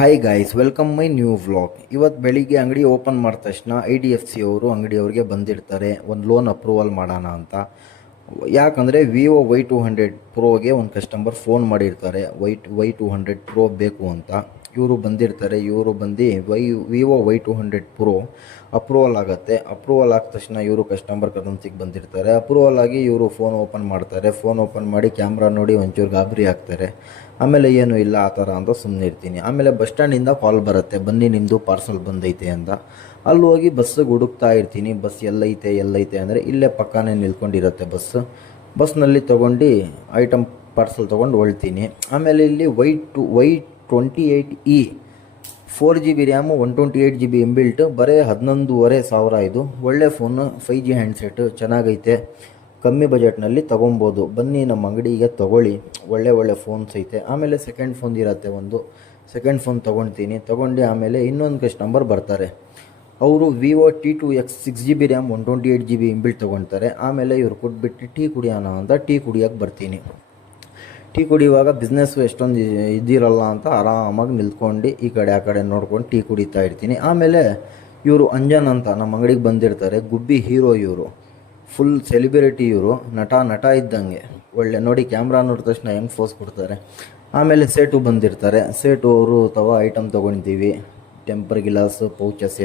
Hi guys, welcome my new vlog. ಇವತ್ತು ಬೆಳಿಗ್ಗೆ ಅಂಗಡಿ ಓಪನ್ ಮಾಡಿದ ತಕ್ಷಣ IDFC ಅವರು ಅಂಗಡಿಯವ್ರಿಗೆ ಬಂದಿರ್ತಾರೆ ಒಂದು ಲೋನ್ ಅಪ್ರೂವಲ್ ಮಾಡೋಣ ಅಂತ. ಯಾಕಂದರೆ ವಿವೋ Y200 ಪ್ರೋಗೆ ಒಂದು ಕಸ್ಟಮರ್ ಫೋನ್ ಮಾಡಿರ್ತಾರೆ, Y200 ಪ್ರೋ ಬೇಕು ಅಂತ. ಇವರು ಬಂದಿರ್ತಾರೆ. ಇವರು ಬಂದು ವಿವೋ Y200 ಪ್ರೋ ಅಪ್ರೂವಲ್ ಆಗುತ್ತೆ. ಅಪ್ರೂವಲ್ ಆದ ತಕ್ಷಣ ಇವರು ಕಸ್ಟಮರ್ ಕರೆನ್ಸಿಗೆ ಬಂದಿರ್ತಾರೆ. ಅಪ್ರೂವಲ್ ಆಗಿ ಇವರು ಫೋನ್ ಓಪನ್ ಮಾಡ್ತಾರೆ. ಫೋನ್ ಓಪನ್ ಮಾಡಿ ಕ್ಯಾಮ್ರಾ ನೋಡಿ ಒಂಚೂರು ಗಾಬರಿ ಆಗ್ತಾರೆ. ಆಮೇಲೆ ಏನು ಇಲ್ಲ ಆ ಥರ ಅಂತ ಸುಮ್ಮನೆ ಇರ್ತೀನಿ. ಆಮೇಲೆ ಬಸ್ ಸ್ಟ್ಯಾಂಡಿಂದ ಕಾಲ್ ಬರುತ್ತೆ, ಬನ್ನಿ ನಿಮ್ಮದು ಪಾರ್ಸಲ್ ಬಂದೈತೆ ಅಂತ. ಅಲ್ಲಿ ಹೋಗಿ ಬಸ್ಸಿಗೆ ಹುಡುಕ್ತಾ ಇರ್ತೀನಿ. ಬಸ್ ಎಲ್ಲೈತೆ ಅಂದರೆ ಇಲ್ಲೇ ಪಕ್ಕನೇ ನಿಲ್ಕೊಂಡಿರುತ್ತೆ ಬಸ್ನಲ್ಲಿ ತೊಗೊಂಡು ಐಟಮ್ ಪಾರ್ಸಲ್ ತೊಗೊಂಡು ಹೊಳ್ತೀನಿ. ಆಮೇಲೆ ಇಲ್ಲಿ Y28E 4GB RAM 128GB inbuilt, ಬರೀ 11,500. ಇದು ಒಳ್ಳೆ ಫೋನು, 5G ಹ್ಯಾಂಡ್ಸೆಟ್ಟು, ಚೆನ್ನಾಗೈತೆ. ಕಮ್ಮಿ ಬಜೆಟ್ನಲ್ಲಿ ತೊಗೊಬೋದು. ಬನ್ನಿ ನಮ್ಮ ಅಂಗಡಿಗೆ ತೊಗೊಳ್ಳಿ, ಒಳ್ಳೆ ಫೋನ್ಸ್ ಐತೆ. ಆಮೇಲೆ ಸೆಕೆಂಡ್ ಫೋನ್ ಇರುತ್ತೆ, ಸೆಕೆಂಡ್ ಫೋನ್ ತೊಗೊಳ್ತೀನಿ. ತೊಗೊಂಡು ಆಮೇಲೆ ಇನ್ನೊಂದು ಕಸ್ಟಮರ್ ಬರ್ತಾರೆ. ಅವರು Vivo T2X 6GB RAM 128GB inbuilt ತೊಗೊಳ್ತಾರೆ. ಆಮೇಲೆ ಇವ್ರು ಕೊಟ್ಬಿಟ್ಟು ಟೀ ಕುಡಿಯೋಣ ಅಂತ ಟೀ ಕುಡಿಯೋಕ್ಕೆ ಬರ್ತೀನಿ. ಟೀ ಕುಡಿಯುವಾಗ ಬಿಸ್ನೆಸ್ಸು ಎಷ್ಟೊಂದು ಇದ್ದಿರಲ್ಲ ಅಂತ ಆರಾಮಾಗಿ ನಿಲ್ತ್ಕೊಂಡು ಈ ಕಡೆ ಆ ಕಡೆ ನೋಡ್ಕೊಂಡು ಟೀ ಕುಡಿತಾ ಇರ್ತೀನಿ. ಆಮೇಲೆ ಇವರು ಅಂಜನ್ ಅಂತ ನಮ್ಮ ಅಂಗಡಿಗೆ ಬಂದಿರ್ತಾರೆ. ಗುಬ್ಬಿ ಹೀರೋ ಇವರು, ಫುಲ್ ಸೆಲಿಬ್ರಿಟಿ ಇವರು, ನಟ ಇದ್ದಂಗೆ. ಒಳ್ಳೆ ನೋಡಿ, ಕ್ಯಾಮ್ರಾ ನೋಡಿದ ತಕ್ಷಣ ಹೆಂಗೆ ಫೋಸ್ ಕೊಡ್ತಾರೆ. ಆಮೇಲೆ ಸೇಟು ಬಂದಿರ್ತಾರೆ. ಸೇಟು ಅವರು ಐಟಮ್ ತೊಗೊಳ್ತೀವಿ, ಟೆಂಪರ್ ಗಿಲಾಸ್, ಪೌಚಸ್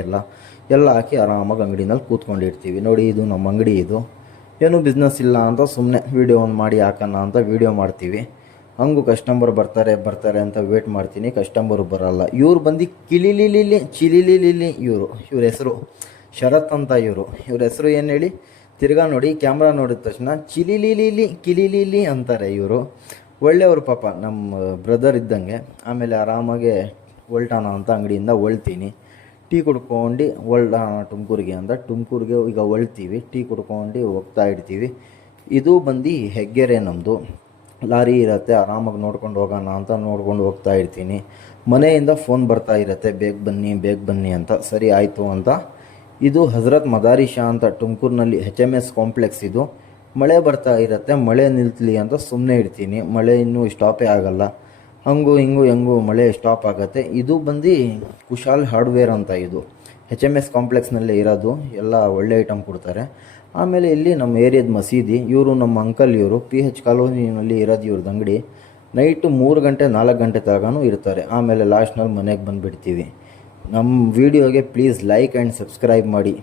ಎಲ್ಲ ಹಾಕಿ ಆರಾಮಾಗಿ ಅಂಗಡಿನಲ್ಲಿ ಕೂತ್ಕೊಂಡಿರ್ತೀವಿ. ನೋಡಿ, ಇದು ನಮ್ಮ ಅಂಗಡಿ. ಇದು ಏನೂ ಬಿಸ್ನೆಸ್ ಇಲ್ಲ ಅಂತ ಸುಮ್ಮನೆ ವೀಡಿಯೋ ಮಾಡಿ ಹಾಕೋಣ ಅಂತ ವೀಡಿಯೋ ಮಾಡ್ತೀವಿ. ಹಂಗೂ ಕಸ್ಟಮರ್ ಬರ್ತಾರೆ ಅಂತ ವೇಟ್ ಮಾಡ್ತೀನಿ. ಕಸ್ಟಮರು ಬರೋಲ್ಲ. ಇವ್ರು ಬಂದು ಚಿಲಿಲಿಲಿ ಇವ್ರ ಹೆಸರು ಶರತ್ ಅಂತ. ಇವ್ರ ಹೆಸರು ಏನು ಹೇಳಿ, ತಿರ್ಗಾ ನೋಡಿ ಕ್ಯಾಮ್ರಾ ನೋಡಿದ ತಕ್ಷಣ ಕಿಲಿಲಿಲಿ ಅಂತಾರೆ. ಇವರು ಒಳ್ಳೆಯವರು ಪಾಪ, ನಮ್ಮ ಬ್ರದರ್ ಇದ್ದಂಗೆ. ಆಮೇಲೆ ಆರಾಮಾಗೆ ಹೊಲ್ಟಾನ ಅಂತ ಅಂಗಡಿಯಿಂದ ಹೊಳ್ತೀನಿ. ಟೀ ಕುಡ್ಕೊಂಡು ಹೊಲ್ಟಾನ ತುಮಕೂರಿಗೆ ಅಂತ ತುಮಕೂರಿಗೆ ಈಗ ಹೊಳ್ತೀವಿ. ಟೀ ಕುಡ್ಕೊಂಡು ಹೋಗ್ತಾ ಇರ್ತೀವಿ. ಇದು ಬಂದು ಹೆಗ್ಗೆರೆ ನಮ್ಮದು. ಲಾರಿ ಇರುತ್ತೆ, ಆರಾಮಾಗಿ ನೋಡ್ಕೊಂಡು ಹೋಗೋಣ ಅಂತ ನೋಡ್ಕೊಂಡು ಹೋಗ್ತಾ ಇರ್ತೀನಿ. ಮನೆಯಿಂದ ಫೋನ್ ಬರ್ತಾ ಇರುತ್ತೆ, ಬೇಗ ಬನ್ನಿ ಅಂತ. ಸರಿ ಆಯಿತು ಅಂತ. ಇದು ಹಜರತ್ ಮದಾರಿಷಾ ಅಂತ ತುಮಕೂರಿನಲ್ಲಿ HMS ಕಾಂಪ್ಲೆಕ್ಸ್. ಇದು ಮಳೆ ಬರ್ತಾ ಇರುತ್ತೆ, ಮಳೆ ನಿಲ್ತಲಿ ಅಂತ ಸುಮ್ಮನೆ ಇರ್ತೀನಿ. ಮಳೆ ಇನ್ನೂ ಸ್ಟಾಪೇ ಆಗಲ್ಲ. ಹೆಂಗೂ ಮಳೆ ಸ್ಟಾಪ್ ಆಗುತ್ತೆ. ಇದು ಬಂದು ಕುಶಾಲ್ ಹಾರ್ಡ್ವೇರ್ ಅಂತ. ಇದು HMS ಕಾಂಪ್ಲೆಕ್ಸ್ನಲ್ಲೇ ಇರೋದು. ಎಲ್ಲ ಒಳ್ಳೆ ಐಟಮ್ ಕೊಡ್ತಾರೆ. ಆಮೇಲೆ ಇಲ್ಲಿ ನಮ್ಮ ಏರಿಯಾದ ಮಸೀದಿ. ಇವರು ನಮ್ಮ ಅಂಕಲ್, ಇವರು PH ಕಾಲೋನಿನಲ್ಲಿ ಇರೋದು ಇವ್ರದ್ದು ಅಂಗಡಿ. ನೈಟು 3 ಗಂಟೆ 4 ಗಂಟೆ ತನಕ ಇರ್ತಾರೆ. ಆಮೇಲೆ ಲಾಸ್ಟ್ನಲ್ಲಿ ಮನೆಗೆ ಬಂದುಬಿಡ್ತೀವಿ. ನಮ್ಮ ವೀಡಿಯೋಗೆ ಪ್ಲೀಸ್ ಲೈಕ್ ಆ್ಯಂಡ್ ಸಬ್ಸ್ಕ್ರೈಬ್ ಮಾಡಿ.